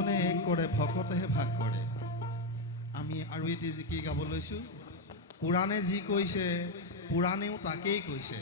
গুৰুজনে এক কৰে ভকতেহে ভাগ কৰে। আমি আৰু এটি জিকিৰ গাব লৈছোঁ। কোৰাণে যি কৈছে পুৰাণেও তাকেই কৈছে।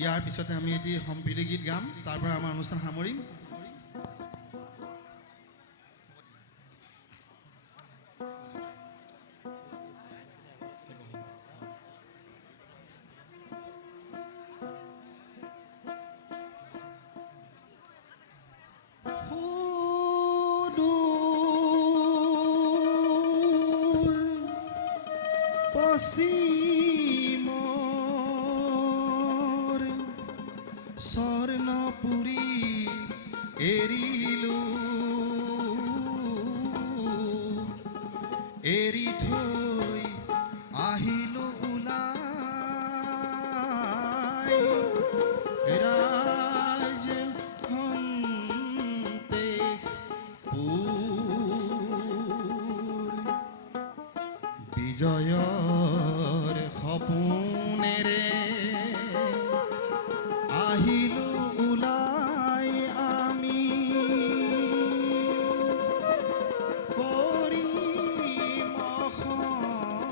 ইয়াৰ পিছতে আমি এটি সম্প্ৰীতি গীত গাম, তাৰ পৰা আমাৰ অনুষ্ঠান সামৰিম। পশ্চিমৰ স্বৰ্ণ পুৰি এৰিলো এৰি থৈ আহিলো ওলাই ৰাজ সন্তেশপুৰ বিজয়ৰ সপোনেৰে আহিলো ওলাই আমি কৰিম অসমক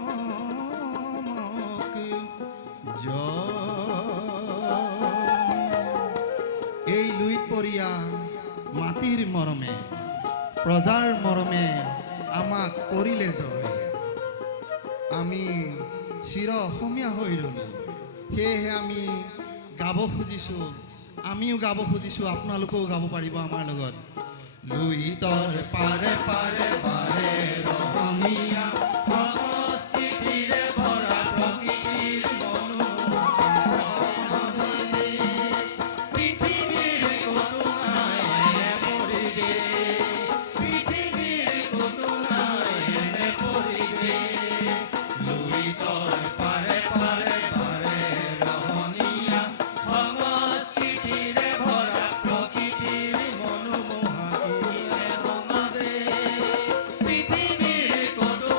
জয়। এই লুইত পৰিয়া মাটিৰ মৰমে প্ৰজাৰ মৰমে আমাক কৰিলে জয়। আমি চিৰ অসমীয়া হৈ ৰ'লো, সেয়েহে আমি গাব খুজিছোঁ, আমিও গাব খুজিছোঁ, আপোনালোকেও গাব পাৰিব আমাৰ লগত। লুইতৰ পাৰে পাৰে পাৰে ৰহমীয়া সংস্কৃতিৰে ভৰা প্ৰকৃতিৰ মনোমোহনে পৃথিৱীৰ ক'তো নাই এনে পৰিৱেশ, পৃথিৱীৰ ক'তো নাই এনে পৰিৱেশ। লুইতৰ পাৰে পাৰে পাৰে ৰহমীয়া সংস্কৃতিৰে ভৰা প্ৰকৃতিৰ মনোমোহা সমাৱেশ, পৃথিৱীৰ ক'তো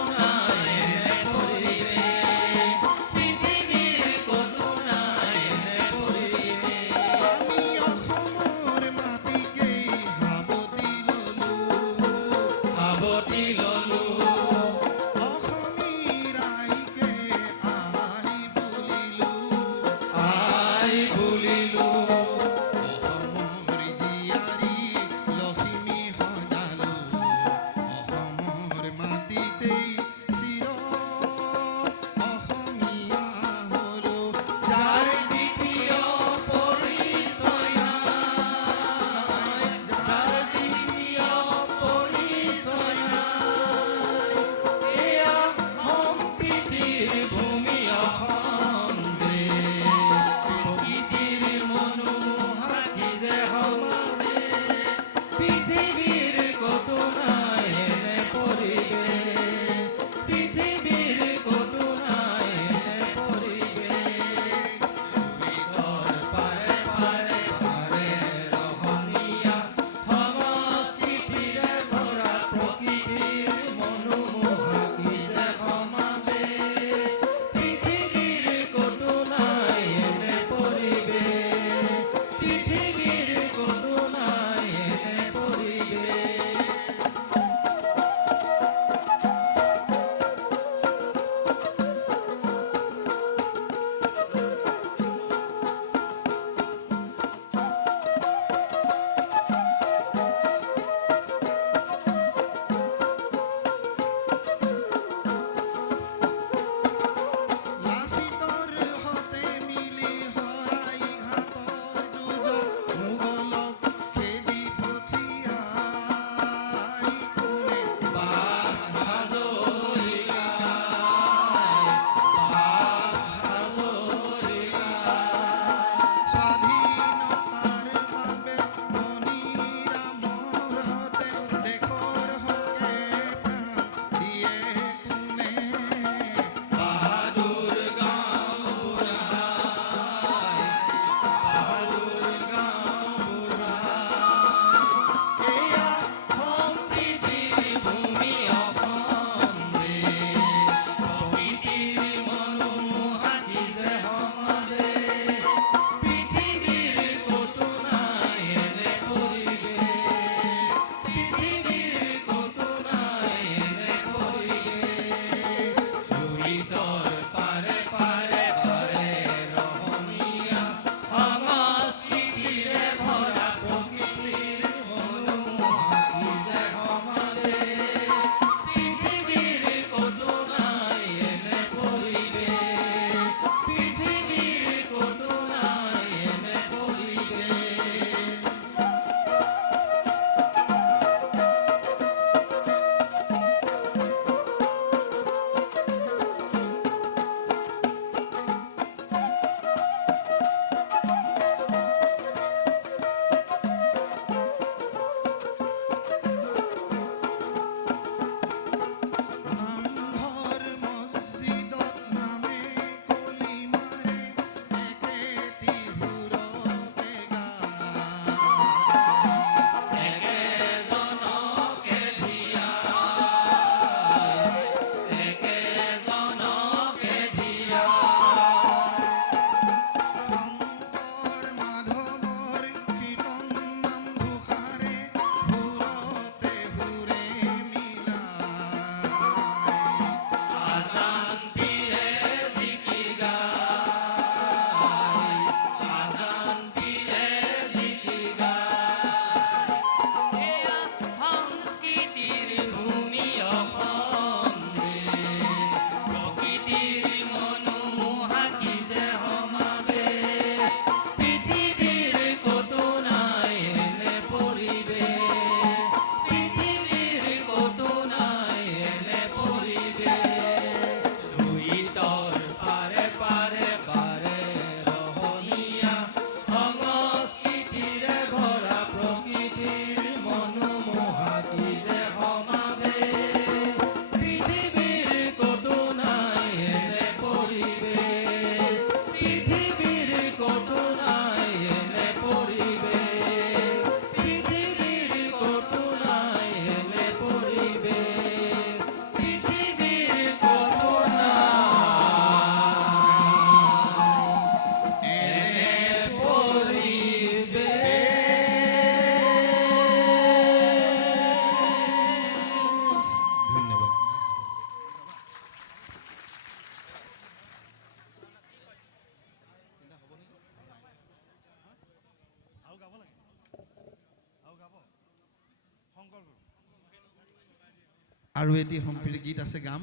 আৰু এটি সম্প্ৰীতি গীত আছে গাম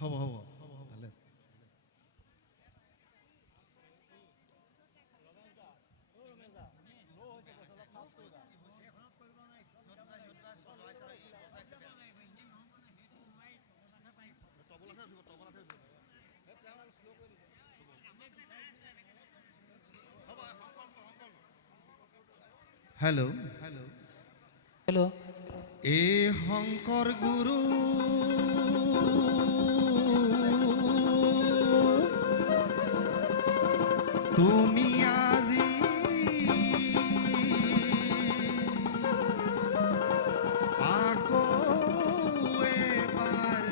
হ'ব ভালে আছে। হেল্ল' হেল্ল' এই শংকৰ গুৰু তুমি আজি আকৌ এবাৰ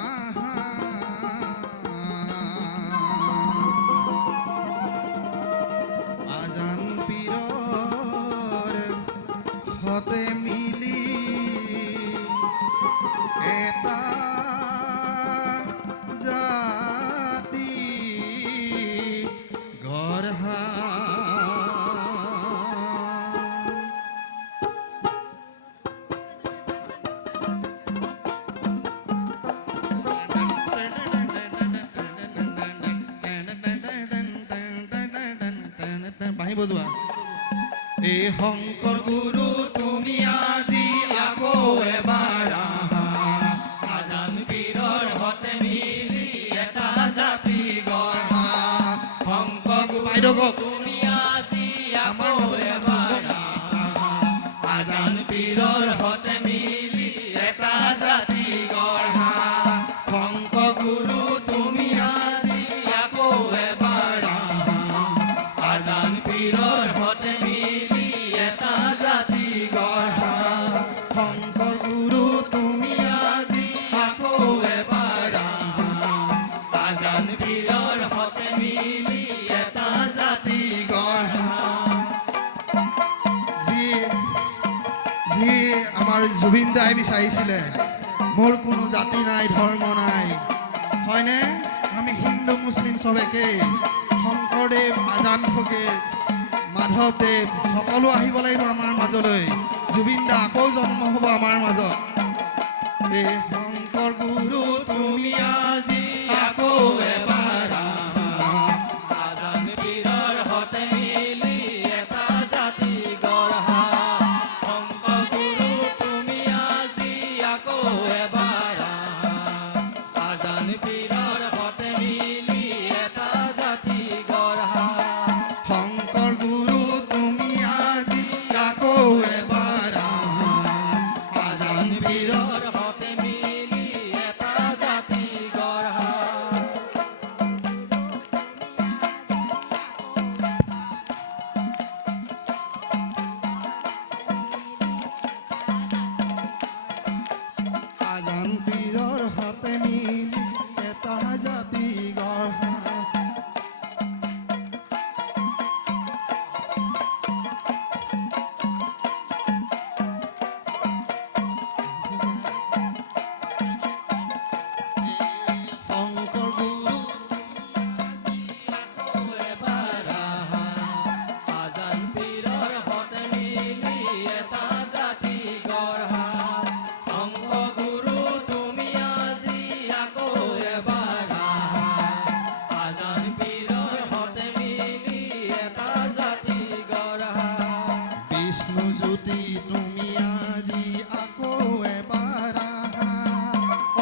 আহা আজান পীৰৰ হতে মিলি এটা জাতি গঢ়া বাঁহী বজোৱা এই শংকৰ গুৰু তুমি আজি আকৌ এবাৰ আহা আজান পীৰৰ হতে মিলি এটা জাতি গঢ়া শংকৰ গুৰু বাইদেউ কওক তুমি আজি আমাৰ আকৌ মাজত এবাৰ আজান পীৰৰ হতে মিলি এটা জাতি গঢ়া শংকৰ গুৰু তুমি আজি আকৌ এবাৰ আহা আজান পীৰৰ হতে মিলি এটা জাতি গঢ়া শংকৰ গুৰু তুমি আজি আকৌ এবাৰ আহা আজান পীৰৰ হতে মিলি এটা জাতি গঢ়া যি আমাৰ জুবিন দাই বিচাৰিছিলে মোৰ কোনো জাতি নাই ধৰ্ম নাই হয়নে আমি হিন্দু মুছলিম চব একেই শংকৰদেৱ আজান ফকীৰ মাধৱদেৱ সকলো আহিব লাগিব আমাৰ মাজলৈ জুবিন দা আকৌ জন্ম হ'ব আমাৰ মাজত এই শংকৰ গুৰু তুমি আজি আকৌ এবাৰ আহা আজান পীৰৰ হতে মিলি এটা জাতি গঢ়া শংকৰ গুৰু তুমি আজি আকৌ এবাৰ আহা আজান পীৰৰ হতে মিলি এটা জাতি গঢ়া শংকৰ গুৰু তুমি আজি আকৌ এবাৰ আহা আজান পীৰৰ হতে মিলি এটা জাতি গঢ়া আজান পীৰৰ হাতে মিলি এটা জাতি গঢ়া শংকৰ গুৰু এবাৰ আহা আজান পীৰৰ হতে মিলি এটা জাতি গঢ়া শংকৰ গুৰু তুমি আজি আকৌ এবাৰ আহা আজান পীৰৰ হতে মিলি এটা জাতি গঢ়া বিষ্ণু জ্যোতি তুমি আজি আকৌ এবাৰ আহা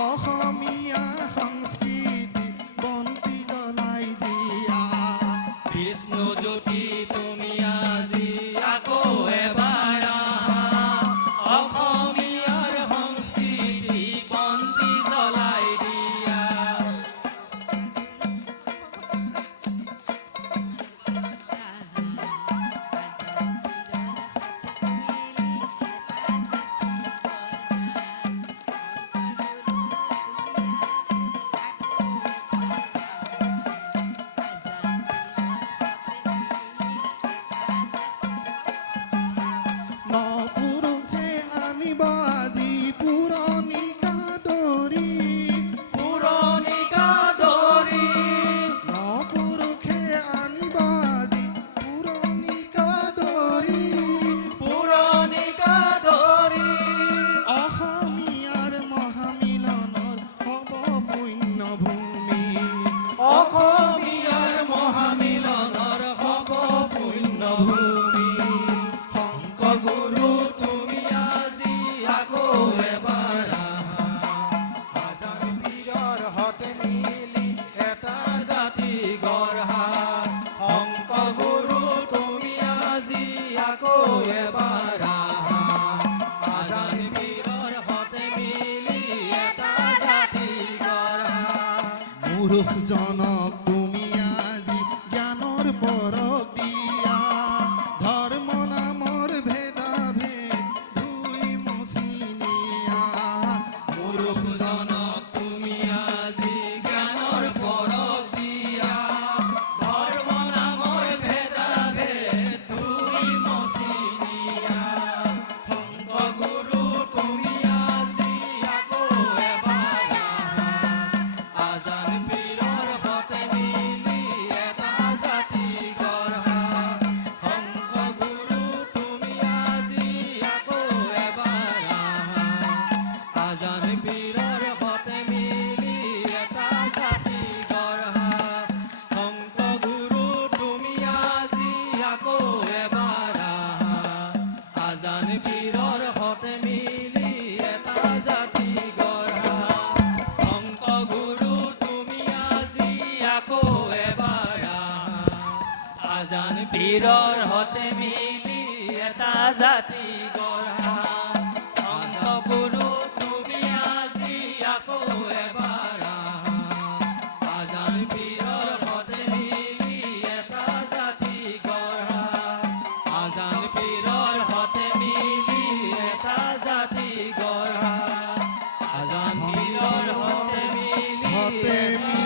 অসমীয়া সংস্কৃতি বন্তি জ্বলাই দিয়া বিষ্ণু জ্যোতি তুমি আজি আকৌ এবাৰ আহা অসমীয়াৰ সংস্কৃতি বন্তি জ্বলাই দিয়া নপুৰুষে আনিব আজি পুৰণি কাদৰী পুৰণিকা দৰি নপুৰুষে আনিব আজি পুৰণি কাদৰী পুৰণিকা দৰি আকৌ এবাৰ আহা আজান পীৰৰ হতে মিলি এটা জাতি গঢ়া মূৰ্খজনক তুমি আজি জ্ঞানৰ পৰশ দিয়া ধৰ্ম নামৰ ভেদাভেদ ধুই মচি নিয়া মূৰ্খজনক তুমি আজি জ্ঞানৰ পৰশ দিয়া ধৰ্ম নামৰ ভেদাভেদ ধুই মচি নিয়া শংকৰ গুৰু তুমি আজি আকৌ এবাৰ আহা আজান পীৰৰ হতে মিলি এটা জাতি গঢ়া শংকৰ গুৰু তুমি আজি আকৌ এবাৰ আহা আজান পীৰৰ হতে মিলি এটা জাতি গঢ়া শংকৰ গুৰু তুমি আজি আকৌ এবাৰ আহা আজান পীৰৰ হতে মিলি এটা জাতি গঢ়া শংকৰ গুৰু তুমি আজি আকৌ এবাৰ আহা আজান পীৰৰ হতে মিলি এটা জাতি গঢ়া শংকৰ গুৰু তুমি আজি আকৌ এবাৰ আহা আজান পীৰৰ হতে মিলি এটা জাতি গঢ়া আজান পীৰৰ হতে মিলি এটা জাতি গঢ়া আজান পীৰৰ হতে মিলি হতে এটা